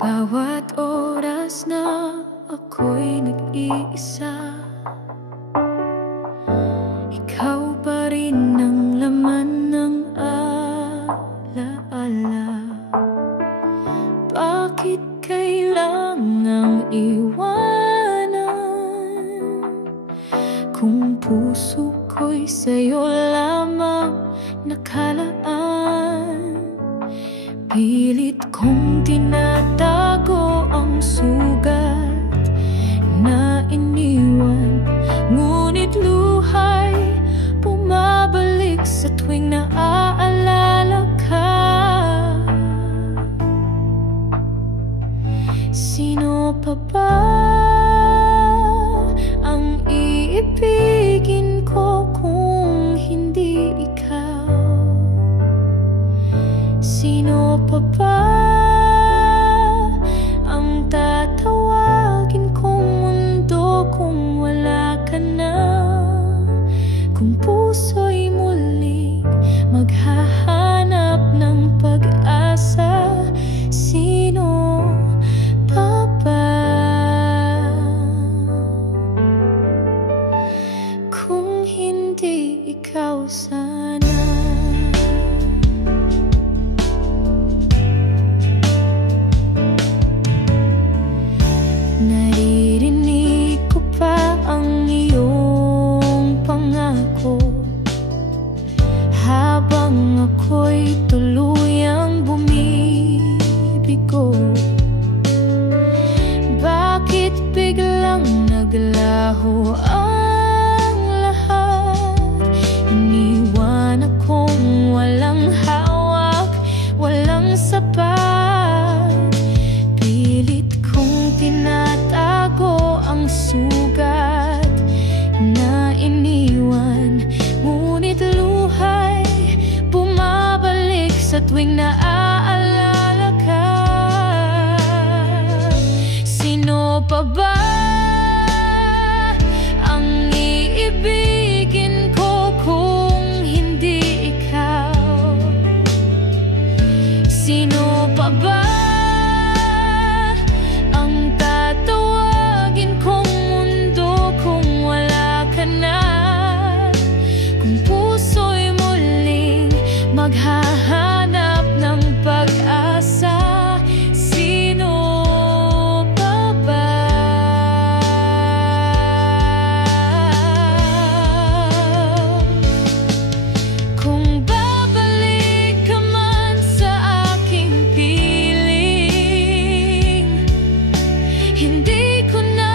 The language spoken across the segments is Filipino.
Bawat oras na ako'y nag-iisa, ikaw pa rin ang laman ng alaala. Bakit kailangang iwanan kung puso ko'y sa'yo lamang nakalaan? Pilit kong tinatago ang sugat na iniwan, ngunit luhay bumabalik sa tuwing naaalala ka. Sino pa ba ang iibigin ko kung hindi ikaw? Sino pa ba ang tatawagin kong mundo kung wala ka na? Kung puso'y muling maghahanap ng pag-asa, sino pa ba? Kung hindi ikaw sana. Naririnig ko pa ang iyong pangako habang ako'y tuluyang bumibigo. Bakit biglang naglaho ang lahat? Iniwan akong walang hawak, walang sapat. Pilit kong tinatago ang sugat na iniwan, ngunit luhay bumabalik sa tuwing naaalala ka. Sino pa ba ang iibigin ko kung hindi ikaw? Sino pa ba ang tatawagin kong mundo kung wala ka na? Kung puso'y muling maghahanap ng pag-asa, sino pa ba? Kung babalik ka man sa aking piling, hindi ko na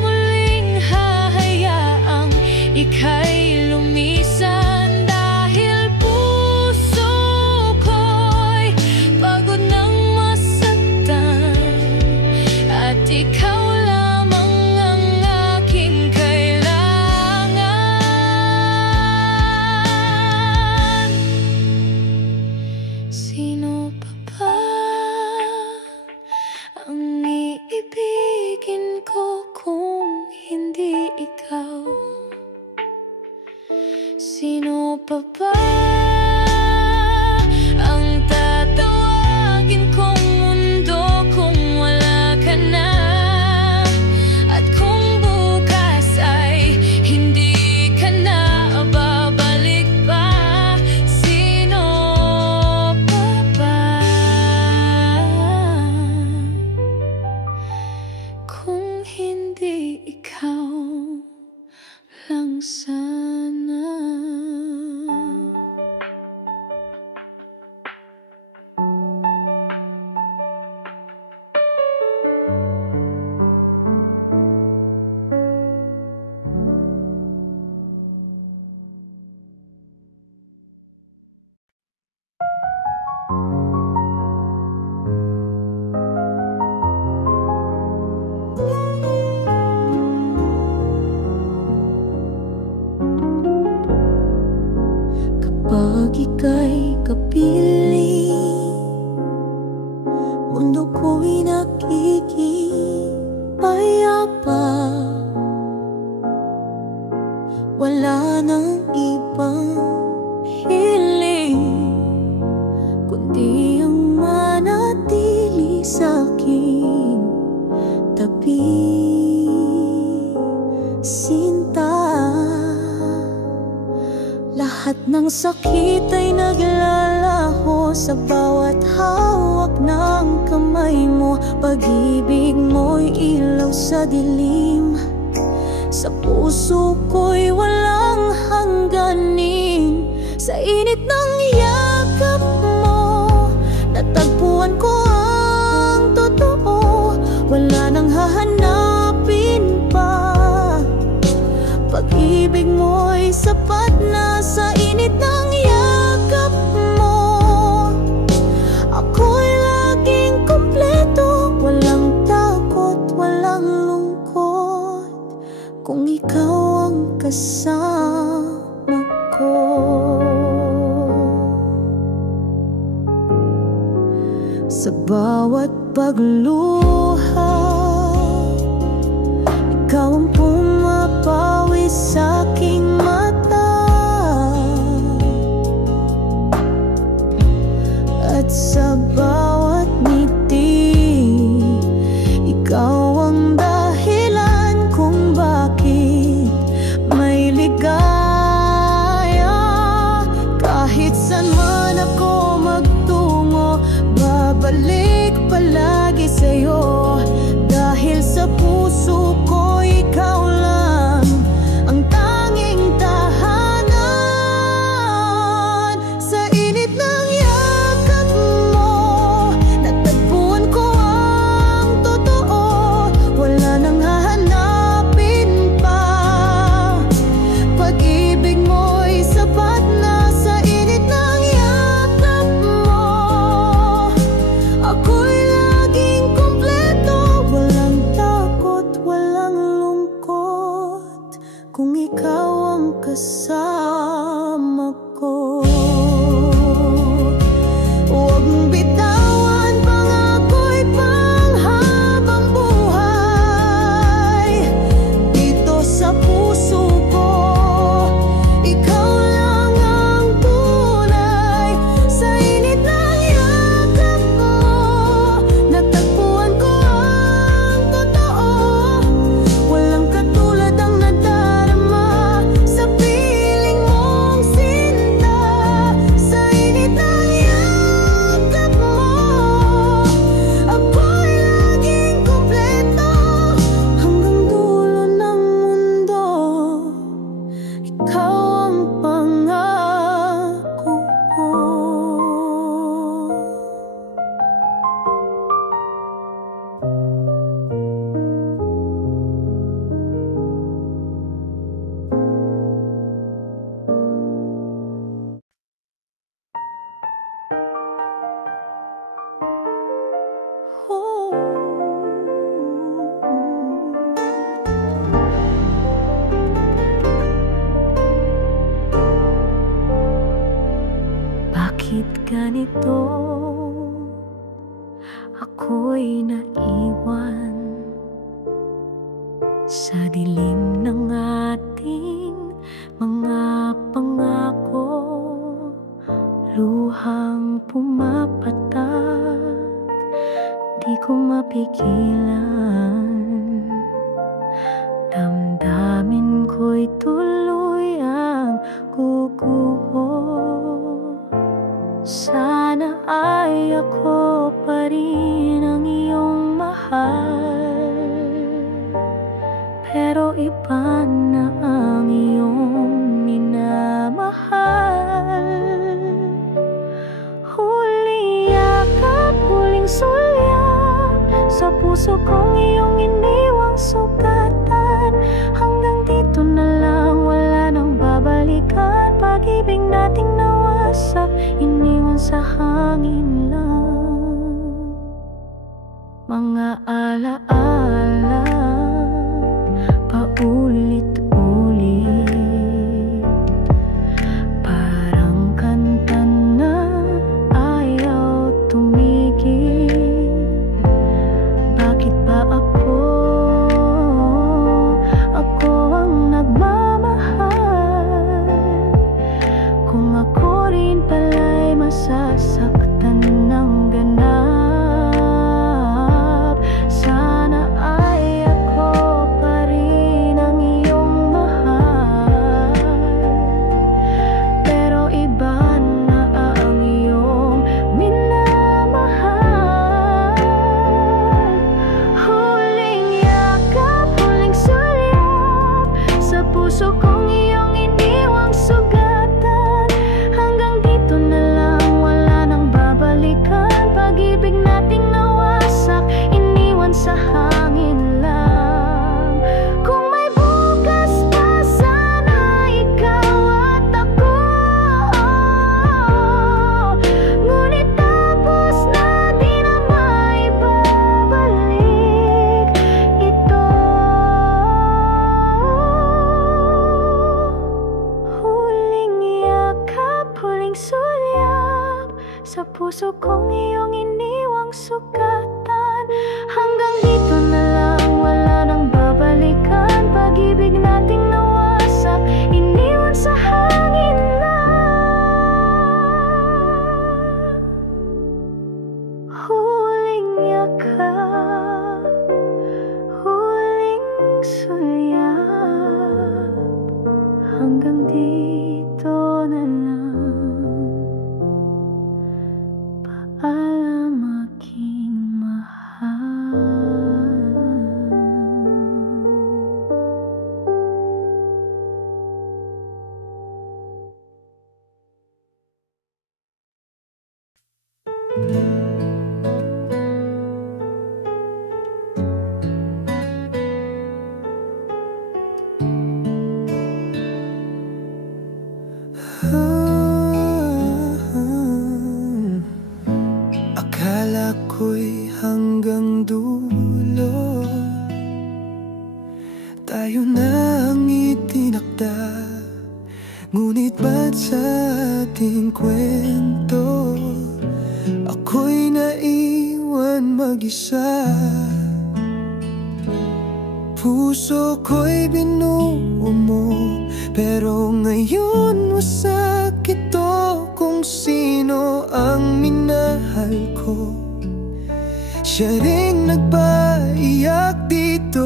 muling hahayaang ika'y lumisan, dahil puso ko'y pagod ng masaktan, at ikaw lamang ang aking kailangan. Sino pa ba ang iibigin ko kung hindi ikaw? Sino pa ba ang tatawagin kong mundo kung wala ka na? At kung bukas ay hindi ka na babalik pa, sino pa ba? Kung hindi ikaw lang sana. Kapag ika'y kapiling, mundo ko'y nagiging payapa. Wala nang ibang hiling kundi ang manatili sa'kin. Nang sakit ay naglalaho sa bawat hawak ng kamay mo. Pag-ibig mo'y ilaw sa dilim, sa puso ko'y walang hangganin. Sa init ng yakap mo, natagpuan ko ang totoo. Wala nang hahanapin pa. Pag-ibig mo'y sapat na. Sa init ng yakap mo, ako'y laging kumpleto. Walang takot, walang lungkot, kung ikaw ang kasama ko. Sa bawat pagluha, ikaw ang pumapawi sa aking mata. At sa bawat ngiti, ikaw ang dahilan kung bakit may ligaya. Kahit saan man ako magtungo, babalik palagi sa'yo. Dahil sa puso ko, ikaw lang ang tanging tahanan. Sa init ng yakap mo, natagpuan ko ang totoo. Wala nang hahanapin pa. Pag-ibig mo'y sapat na. Sa init ng yakap mo, ako'y laging kumpleto. Walang takot, walang lungkot, kung ikaw ang kasama ko. Huwag mong bitawan, pangako'y panghabang buhay. Dito sa puso ko, ikaw lang ang tunay. Sa init ng yakap mo, natagpuan ko ang totoo. Walang katulad ang nadarama sa piling mong sinta. Sa init ng yakap mo, ako'y laging kumpleto. Hanggang dulo ng mundo, ikaw ang pangako ko. Bakit ganito? Ako'y naiwan sa dilim ng ating mga pangako. Luhang pumapatak, di ko mapigilan. Damdamin ko'y tuloy ang guguho. Sana ay ako pa rin ang iyong mahal, pero iba na ang iyong minamahal. Huling yakap, huling sulyap sa puso kong iyong iniwang sugatan. Hanggang dito na lang, wala nang babalikan. Pag-ibig nating nawasak, iniwan sa hangin lang. Mga alaala, paulit-ulit, parang kanta na ayaw tumigil. Bakit ba ako ang nagmamahal, kung ako rin pala'y masasaktan ng ganap? Sana ay ako pa rin ang iyong ako'y hanggang dulo. Tayo na ang itinakda, ngunit ba't sa ating kwento ako'y naiwan mag-isa? Puso ko'y binuo mo, pero ngayon masakit to. Kung sino ang minahal ko, siya ring nagpaiyak dito.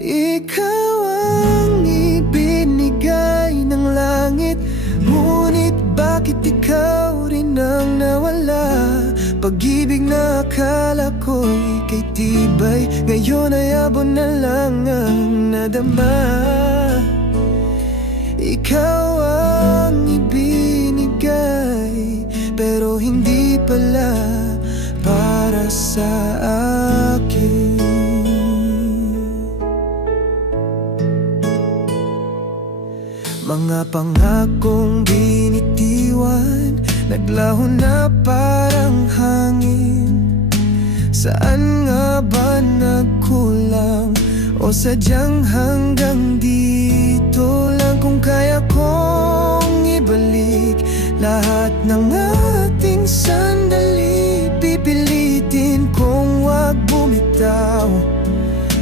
Ikaw ang ibinigay ng langit, ngunit bakit ikaw rin ang nawala? Pag-ibig na akala ko'y kay tibay, ngayon ay abon na lang ang nadama. Ikaw ang ibinigay, pero hindi pala para sa akin. Mga pangakong binitiwan, naglaho na parang hangin. Saan nga ba nagkulang, o sadyang hanggang dito lang? Kung kaya kong ibalik lahat ng ating sandali, pipilitin kong wag bumitaw,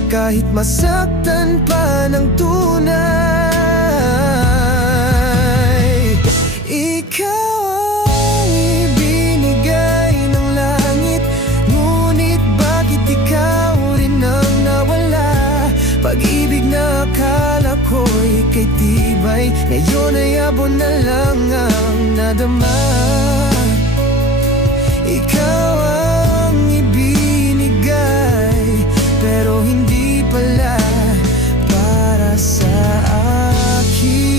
kahit masaktan pa ng tunay. Ikaw ang ibinigay ng langit, ngunit bakit ikaw rin ang nawala? Pag-ibig na akala ko'y kay tibay, ngayon ay abon na lang ang nadama. Ikaw ang ibinigay, pero hindi pala para sa akin.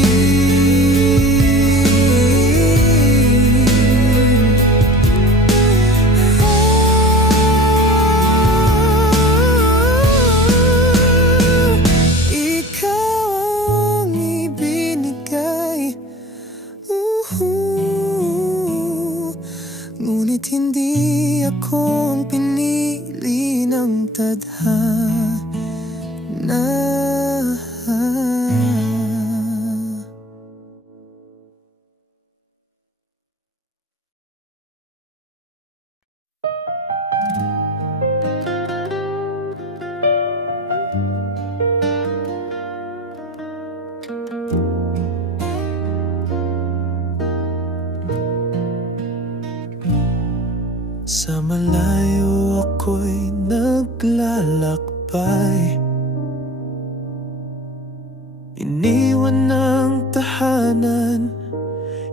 Ngunit hindi akong pinili ng tadhana. Sa malayo ako'y naglalakbay, iniwan ng tahanan,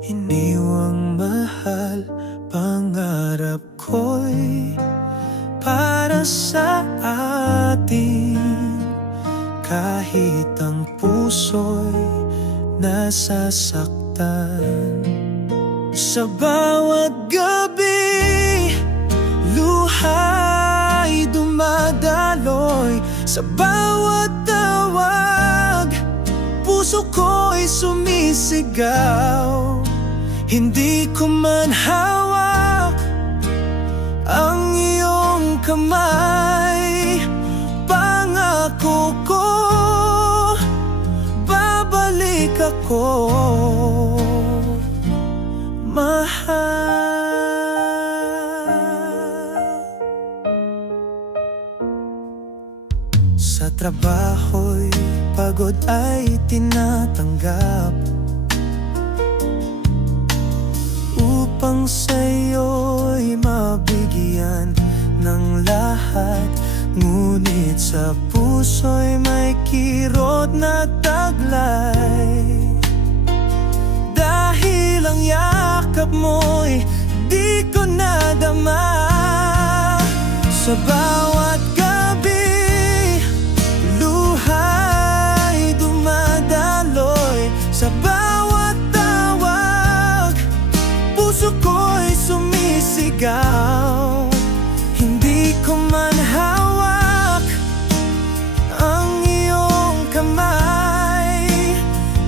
iniwang mahal. Pangarap ko'y para sa atin, kahit ang puso'y nasasaktan. Sa bawat gabi, luha'y dumadaloy. Sa bawat tawag, puso ko'y sumisigaw. Hindi ko man hawak ang iyong kamay, pangako ko, babalik ako, mahal. Sa trabaho'y pagod ay tinatanggap, upang sa'yo'y mabigyan ng lahat. Ngunit sa puso'y may kirot na taglay, dahil ang yakap mo'y di ko nadama. Sa bawat gabi, luha'y dumadaloy. Sa bawat tawag, puso ko'y sumisigaw. Hindi ko man hawak ang iyong kamay,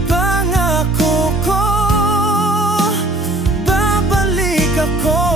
pangako ko, babalik ako.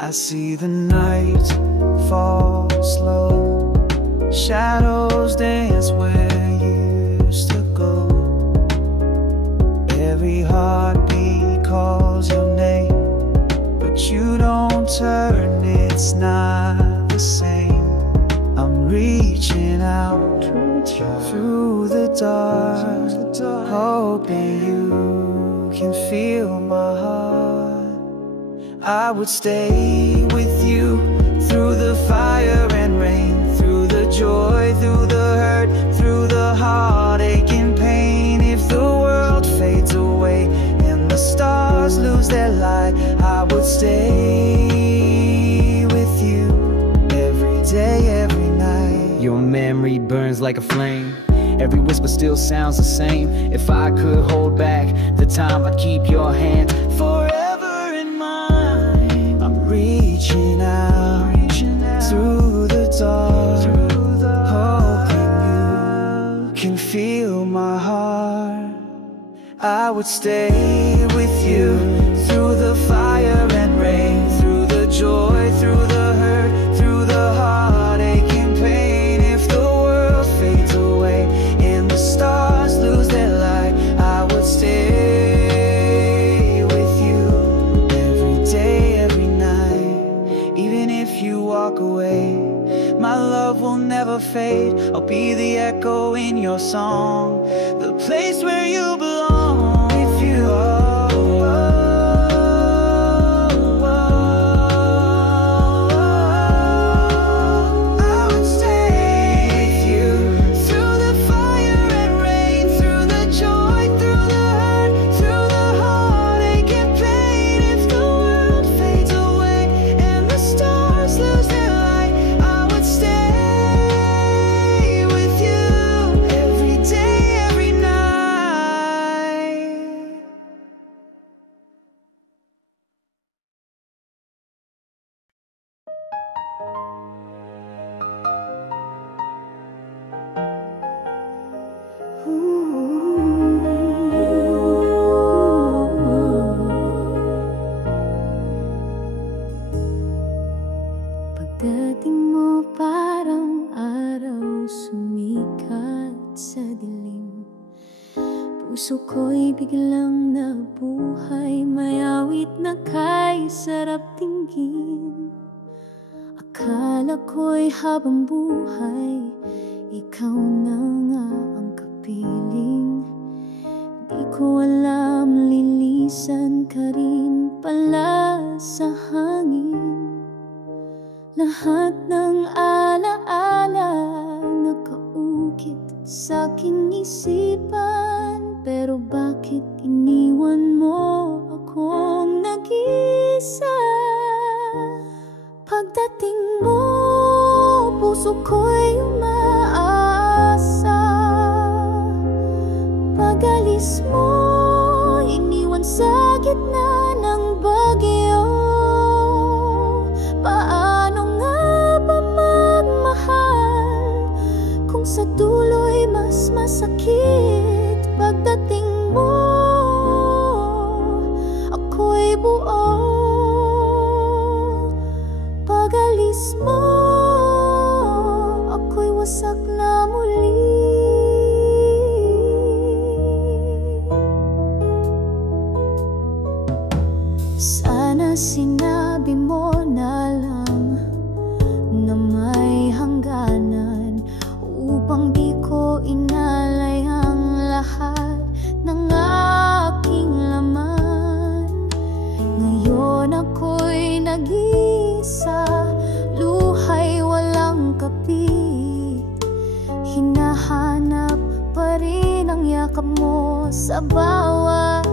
I see the night fall slow, shadows dance where you used to go. Every heartbeat calls your name, but you don't turn, it's not the same. I'm reaching out through the dark, hoping you can feel my heart. I would stay with you through the fire and rain, through the joy, through the hurt, through the heartache and pain. If the world fades away and the stars lose their light, I would stay with you every day, every night. Your memory burns like a flame, every whisper still sounds the same. If I could hold back the time, I'd keep your hand forever in mine. I'm reaching out through the dark, hoping you can feel my heart. I would stay with you through the fire and rain, through the joy, through the hurt, through the heartache and pain. If the world fades away and the stars lose their light, I would stay with you every day, every night. Even if you walk away, my love will never fade. I'll be the echo in your song, the place where you belong. If you are pagdating mo parang araw sumikat sa dilim. Puso ko'y biglang nabuhay, may awit na kay sarap tingin. Akala ko'y habang buhay, ikaw na nga ang kapiling. Di ko alam, lilisan ka rin pala sa hangin. Lahat ng alaala nakaukit sa aking isipan, pero bakit iniwan mo akong nag-isa? Pagdating mo, puso ko'y umaasa. Pag-alis mo, iniwan sa gitna ng bagyo. Paano nga ba magmahal kung sa dulo'y mas masakit? Pagdating mo, ako'y buo. Pag-alis mo, ako'y wasak na muli. Sana sinabi mo na lang na may hangganan, upang di ko inalay ang lahat ng aking laman. Ngayon ako'y nag-iisa, luhay walang kapit. Hinahanap pa rin ang yakap mo sa bawat